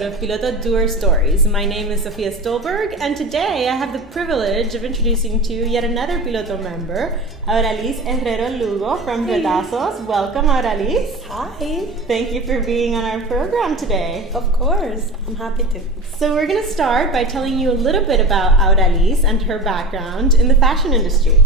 episode of Piloto DoerStories. My name is Sofia Stolberg, and today I have the privilege of introducing to you yet another Piloto member, Auralis Herrero Lugo from Retazo. Welcome, Auralis. Hi. Thank you for being on our program today. Of course, I'm happy to. So we're going to start by telling you a little bit about Auralis and her background in the fashion industry.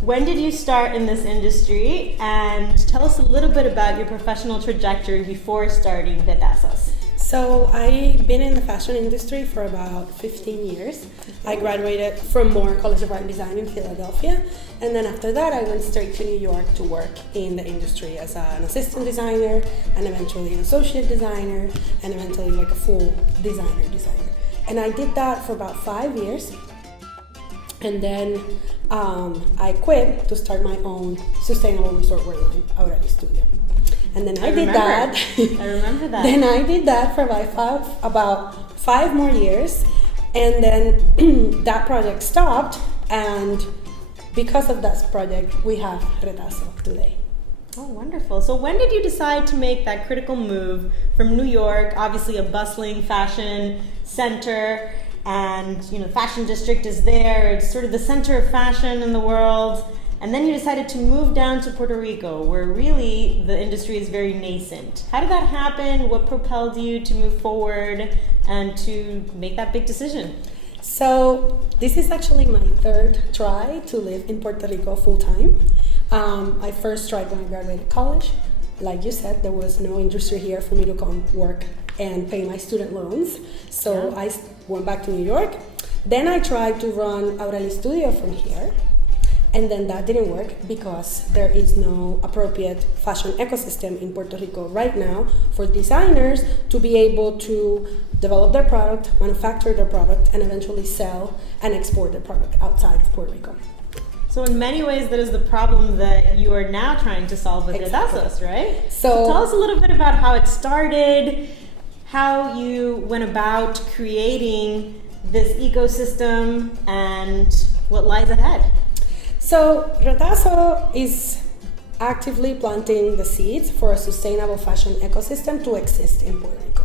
When did you start in this industry, and tell us a little bit about your professional trajectory before starting Retazo? So I've been in the fashion industry for about 15 years. I graduated from Moore College of Art and Design in Philadelphia, and then after that I went straight to New York to work in the industry as an assistant designer, and eventually an associate designer, and eventually like a full designer. And I did that for about 5 years. And then I quit to start my own sustainable resort wear line, Auralis Studio. And then I did that. I remember that. Then I did that for about 5 more years. And then that project stopped. And because of that project, we have Retazo today. Oh, wonderful. So when did you decide to make that critical move from New York, obviously a bustling fashion center, and fashion district is there, it's sort of the center of fashion in the world, and then you decided to move down to Puerto Rico, where really the industry is very nascent. How did that happen? What propelled you to move forward and to make that big decision? So this is actually my 3rd try to live in Puerto Rico full time. I first tried when I graduated college. Like you said, there was no industry here for me to come work and pay my student loans. So I went back to New York. Then I tried to run Auralis Studio from here. And then that didn't work because there is no appropriate fashion ecosystem in Puerto Rico right now for designers to be able to develop their product, manufacture their product, and eventually sell and export their product outside of Puerto Rico. So in many ways, that is the problem that you are now trying to solve with Retazo, right? So tell us a little bit about how it started, how you went about creating this ecosystem, and what lies ahead. So Retazo is actively planting the seeds for a sustainable fashion ecosystem to exist in Puerto Rico.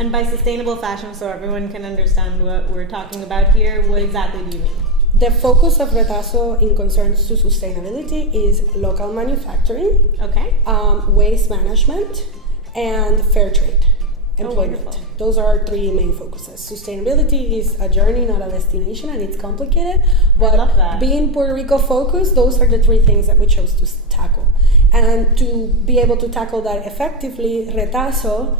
And by sustainable fashion, so everyone can understand what we're talking about here, what exactly do you mean? The focus of Retazo in concerns to sustainability is local manufacturing, waste management, and fair trade employment. Those are 3 main focuses. Sustainability is a journey, not a destination, and it's complicated. But I love that. Being Puerto Rico focused, those are the 3 things that we chose to tackle. And to be able to tackle that effectively, Retazo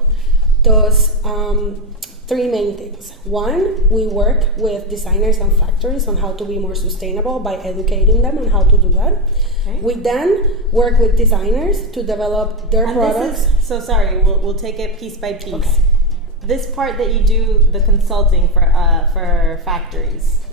does 3 main things. 1, we work with designers and factories on how to be more sustainable by educating them on how to do that. Okay. We then work with designers to develop their products. We'll take it piece by piece. Okay. This part that you do, the consulting for factories,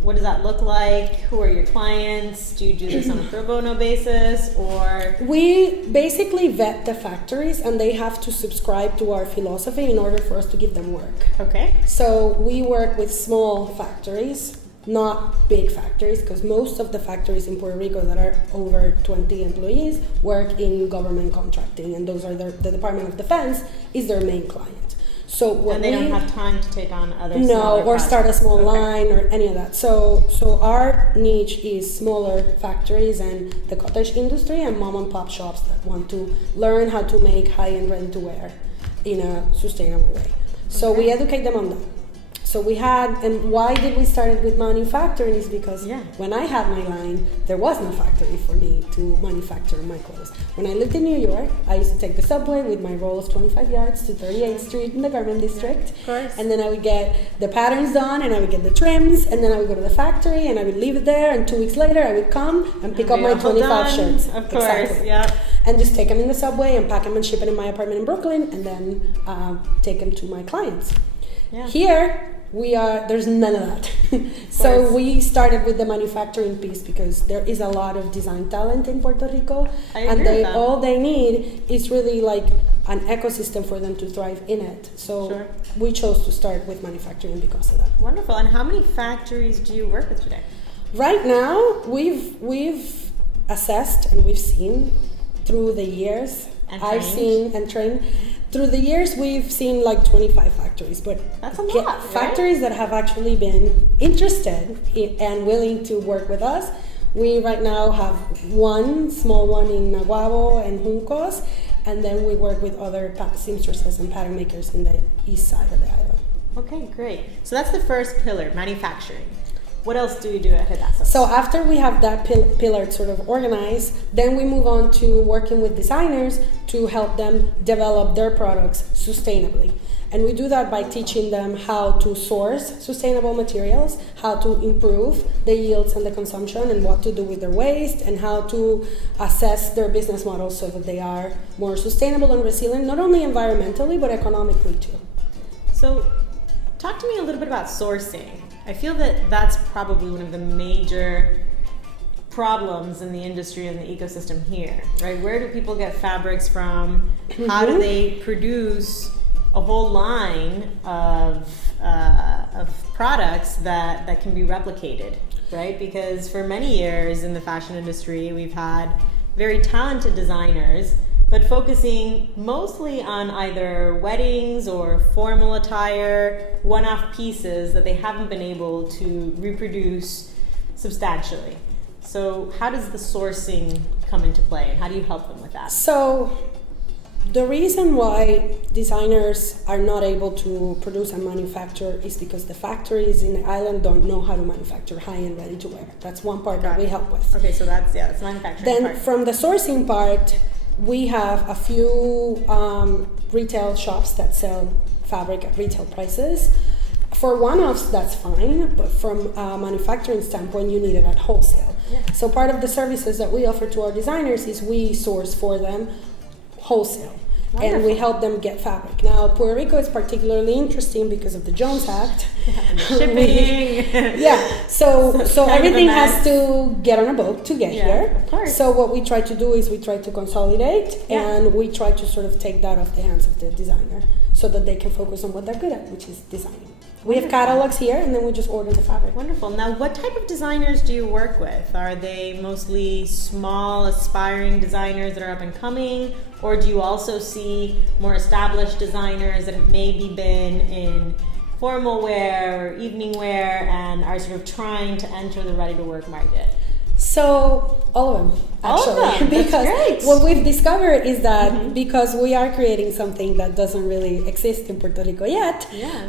what does that look like? Who are your clients? Do you do this on a pro bono basis, or? We basically vet the factories, and they have to subscribe to our philosophy in order for us to give them work. Okay. So we work with small factories, not big factories, because most of the factories in Puerto Rico that are over 20 employees work in government contracting, and those are the Department of Defense is their main client. So and they don't have time to take on other or start a small line or any of that. So our niche is smaller factories and the cottage industry and mom and pop shops that want to learn how to make high-end ready-to-wear in a sustainable way. So we educate them on that. So and why did we start with manufacturing is because when I had my line, there was no factory for me to manufacture my clothes. When I lived in New York, I used to take the subway with my roll of 25 yards to 38th Street in the garment district. Of course. And then I would get the patterns done, and I would get the trims, and then I would go to the factory, and I would leave it there, and 2 weeks later I would come and pick up my 25 shirts. Of course, And just take them in the subway and pack them and ship it in my apartment in Brooklyn, and then take them to my clients. Yeah. Here, there's none of that. So we started with the manufacturing piece because there is a lot of design talent in Puerto Rico, and all they need is really like an ecosystem for them to thrive in it. So we chose to start with manufacturing because of that. Wonderful. And how many factories do you work with today? Right now, we've assessed and we've seen through the years And I've trained? seen and trained. Through the years, we've seen like 25 factories, but That's a lot, right? factories that have actually been interested and willing to work with us. We right now have one small one in Naguabo and Juncos, and then we work with other seamstresses and pattern makers in the east side of the island. Okay, great. So that's the first pillar, manufacturing. What else do we do at Retazo? So after we have that pillar sort of organized, then we move on to working with designers to help them develop their products sustainably. And we do that by teaching them how to source sustainable materials, how to improve the yields and the consumption, and what to do with their waste, and how to assess their business models so that they are more sustainable and resilient, not only environmentally, but economically too. So talk to me a little bit about sourcing. I feel that that's probably one of the major problems in the industry and the ecosystem here, right? Where do people get fabrics from? How do they produce a whole line of products that can be replicated, right? Because for many years in the fashion industry, we've had very talented designers, but focusing mostly on either weddings or formal attire, one-off pieces that they haven't been able to reproduce substantially. So how does the sourcing come into play, and how do you help them with that? So the reason why designers are not able to produce and manufacture is because the factories in the island don't know how to manufacture high-end ready-to-wear. That's one part that we help with. Okay, so that's manufacturing Then part. from the sourcing part, we have a few retail shops that sell fabric at retail prices. For one-offs, that's fine, but from a manufacturing standpoint, you need it at wholesale. Yeah. So part of the services that we offer to our designers is we source for them wholesale. Wonderful. And we help them get fabric. Now, Puerto Rico is particularly interesting because of the Jones Act. And the shipping. So Kind of a everything mess. has to get on a boat to get here. Of course. So what we try to do is we try to consolidate, and we try to sort of take that off the hands of the designer so that they can focus on what they're good at, which is designing. We have catalogs here, and then we just order the fabric. Wonderful. Now, what type of designers do you work with? Are they mostly small, aspiring designers that are up and coming? Or do you also see more established designers that have maybe been in formal wear or evening wear and are sort of trying to enter the ready-to-work market? So all of them, actually, All of them. That's because great. what we've discovered is that because we are creating something that doesn't really exist in Puerto Rico yet,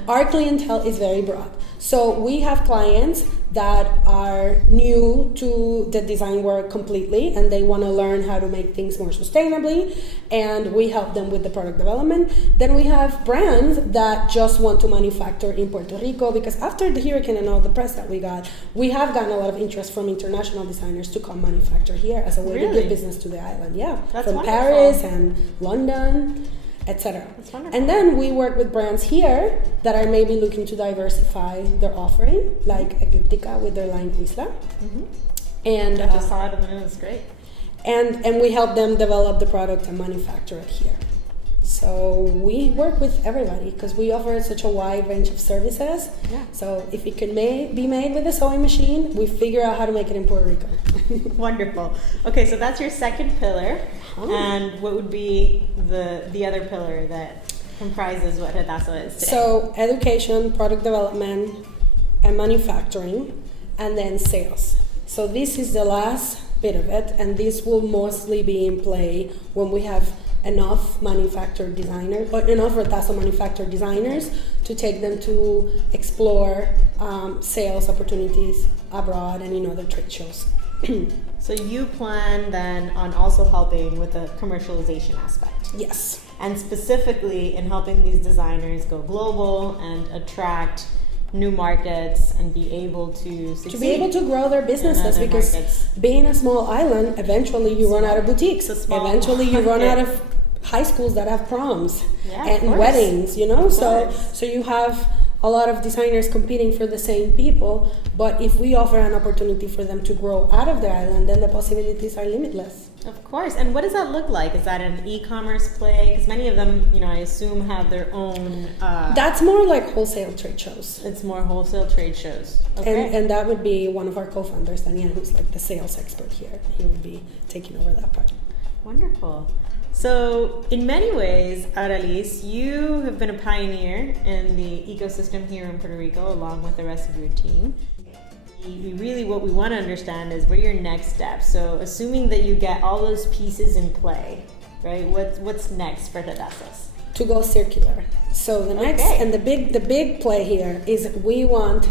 our clientele is very broad. So we have clients that are new to the design work completely, and they want to learn how to make things more sustainably, and we help them with the product development. Then we have brands that just want to manufacture in Puerto Rico, because after the hurricane and all the press that we have gotten a lot of interest from international designers to come manufacture here as a way to give business to the island. That's from wonderful. Paris and London, etc. That's wonderful. And then we work with brands here that are maybe looking to diversify their offering, like Ecliptica with their line Isla. And I just saw it in the news. Great. and we help them develop the product and manufacture it here. So we work with everybody because we offer such a wide range of services. So if it can be made with a sewing machine, we figure out how to make it in Puerto Rico. Wonderful. Okay, so that's your second pillar. And what would be the other pillar that comprises what Retazo is today? So education, product development, and manufacturing, and then sales. So this is the last bit of it, and this will mostly be in play when we have enough manufactured designers, or enough Retazo manufactured designers to take them to explore sales opportunities abroad and in other trade shows. So you plan then on also helping with the commercialization aspect. Yes. And specifically in helping these designers go global and attract new markets and be able to succeed. To be able to grow their businesses, because being a small island, eventually you run out of boutiques. Eventually you run out of high schools that have proms and weddings, you know? So you have a lot of designers competing for the same people, but if we offer an opportunity for them to grow out of the island, then the possibilities are limitless. Of course. And what does that look like? Is that an e-commerce play? Because many of them, you know, I assume have their own... That's more like wholesale trade shows. It's more wholesale trade shows. Okay. And that would be one of our co-founders, Daniel, who's like the sales expert here. He would be taking over that part. Wonderful. So, in many ways, Auraliz, you have been a pioneer in the ecosystem here in Puerto Rico, along with the rest of your team. What we want to understand is what are your next steps. So, assuming that you get all those pieces in play, right? What's next for Retazos? To go circular. So the next and the big play here is we want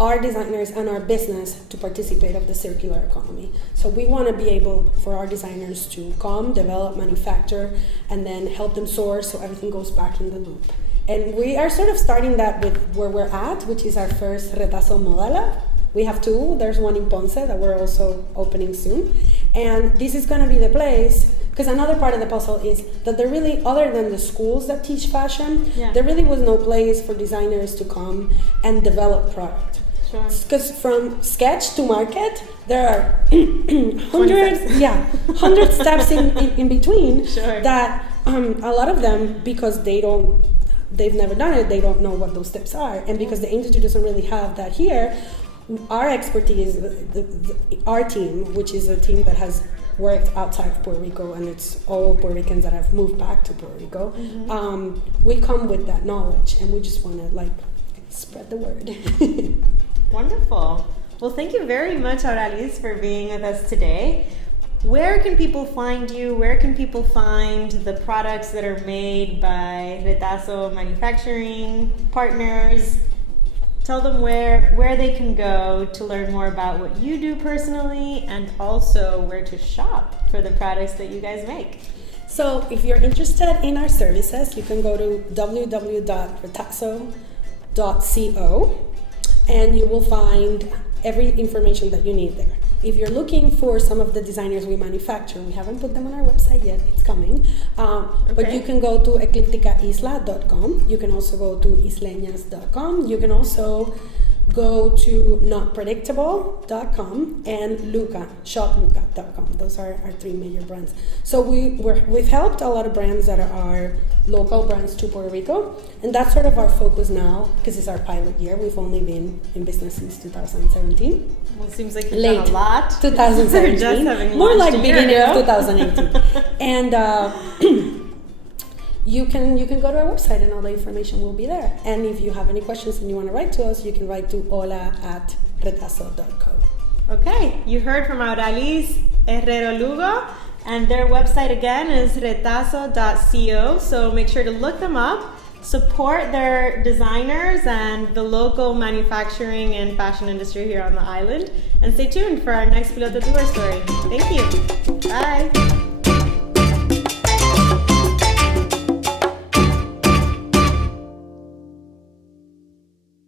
our designers and our business to participate of the circular economy. So we want to be able for our designers to come, develop, manufacture, and then help them source so everything goes back in the loop. And we are sort of starting that with where we're at, which is our first Retazo Moda Lab. We have two. There's one in Ponce that we're also opening soon. And this is going to be the place, because another part of the puzzle is that there really, other than the schools that teach fashion, there really was no place for designers to come and develop product. Because from sketch to market, there are hundred steps in between that a lot of them, because they've never done it, they don't know what those steps are. And because the industry doesn't really have that here, our expertise, our team, which is a team that has worked outside of Puerto Rico, and it's all Puerto Ricans that have moved back to Puerto Rico, we come with that knowledge, and we just want to spread the word. Wonderful. Well, thank you very much, Auraliz, for being with us today. Where can people find you? Where can people find the products that are made by Retazo manufacturing partners? Tell them where they can go to learn more about what you do personally, and also where to shop for the products that you guys make. So if you're interested in our services, you can go to www.retazo.co and you will find every information that you need there. If you're looking for some of the designers we manufacture, we haven't put them on our website yet, it's coming. But you can go to eclipticaisla.com. You can also go to isleñas.com. You can also go to notpredictable.com and shopluca.com. Those are our three major brands. So we've helped a lot of brands that are local brands to Puerto Rico, and that's sort of our focus now because it's our pilot year. We've only been in business since 2017. Well, it seems like you've done a lot. 2017, more like beginning of 2018. And you can go to our website and all the information will be there. And if you have any questions and you want to write to us, you can write to hola@retazo.co. Okay, you heard from Auraliz Herrero Lugo, and their website again is retazo.co. So make sure to look them up, support their designers and the local manufacturing and fashion industry here on the island, and stay tuned for our next Piloto2 story. Thank you. Bye.